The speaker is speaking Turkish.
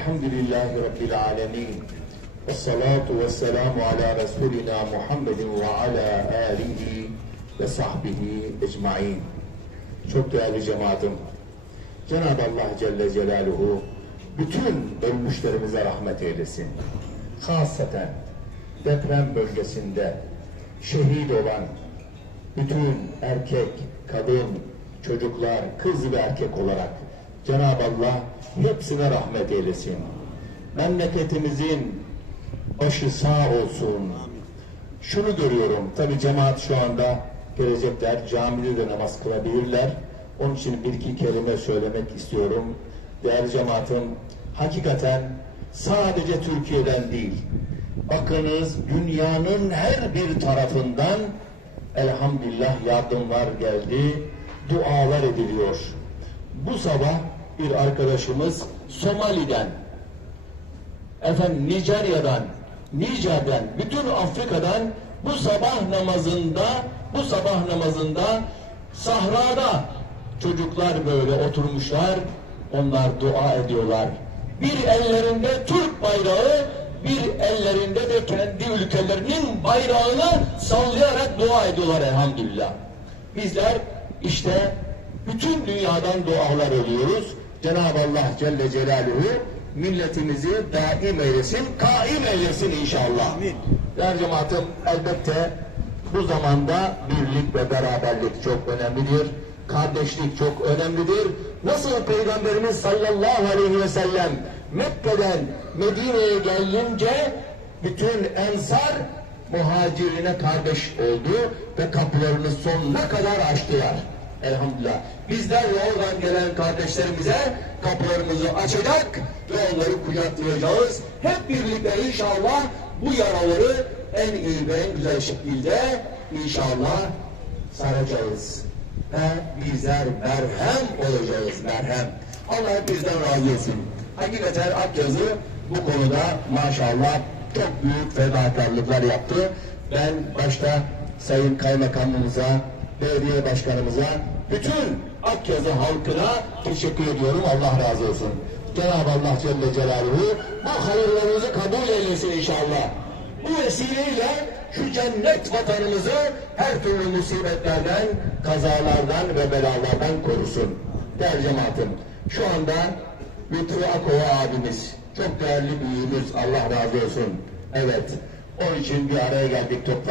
Elhamdülillahi Rabbil alemin. Ve salatu ve selamu ala Resulina Muhammedin ve ala alihi ve sahbihi ecmain. Çok değerli cemaatim. Cenab-ı Allah Celle Celaluhu bütün ölmüşlerimize rahmet eylesin. Hasaten deprem bölgesinde şehit olan bütün erkek, kadın, çocuklar, kız ve erkek olarak Cenab-ı Allah hepsine rahmet eylesin. Memleketimizin başı sağ olsun. Şunu görüyorum, tabi cemaat şu anda gelecekler, camide de namaz kılabilirler. Onun için bir iki kelime söylemek istiyorum. Değerli cemaatim, hakikaten sadece Türkiye'den değil, bakınız dünyanın her bir tarafından elhamdülillah yardımlar geldi, dualar ediliyor. Bu sabah bir arkadaşımız Somali'den, efendim Nijerya'dan, Nijer'den, bütün Afrika'dan bu sabah namazında, bu sabah namazında sahrada çocuklar böyle oturmuşlar, onlar dua ediyorlar. Bir ellerinde Türk bayrağı, bir ellerinde de kendi ülkelerinin bayrağını sallayarak dua ediyorlar elhamdülillah. Bizler işte bütün dünyadan dualar ediyoruz. Cenab-ı Allah Celle Celaluhu milletimizi daim eylesin, kaim eylesin inşallah. Amin. Değerli cemaatim elbette bu zamanda birlik ve beraberlik çok önemlidir. Kardeşlik çok önemlidir. Nasıl Peygamberimiz sallallahu aleyhi ve sellem Mekke'den Medine'ye gelince bütün ensar muhacirine kardeş oldu ve kapılarını sonuna kadar açtılar. Elhamdülillah. Bizler de oradan gelen kardeşlerimize kapılarımızı açacak ve onları kucaklayacağız. Hep birlikte inşallah bu yaraları en iyi ve en güzel şekilde inşallah saracağız. Ve bizler merhem olacağız, merhem. Allah bizden razı olsun. Hakikaten Akyazı bu konuda maşallah çok büyük fedakarlıklar yaptı. Ben başta Sayın Kaymakamımıza, belediye başkanımıza, bütün Akyazı halkına teşekkür ediyorum. Allah razı olsun. Cenab-ı Allah Celle Celaluhu bu hayırlarınızı kabul eylesin inşallah. Bu vesileyle şu cennet vatanımızı her türlü musibetlerden, kazalardan ve belalardan korusun. Değerli cemaatim, şu anda Lütfü Akova abimiz, çok değerli büyüğümüz, Allah razı olsun. Evet, onun için bir araya geldik toplantıya.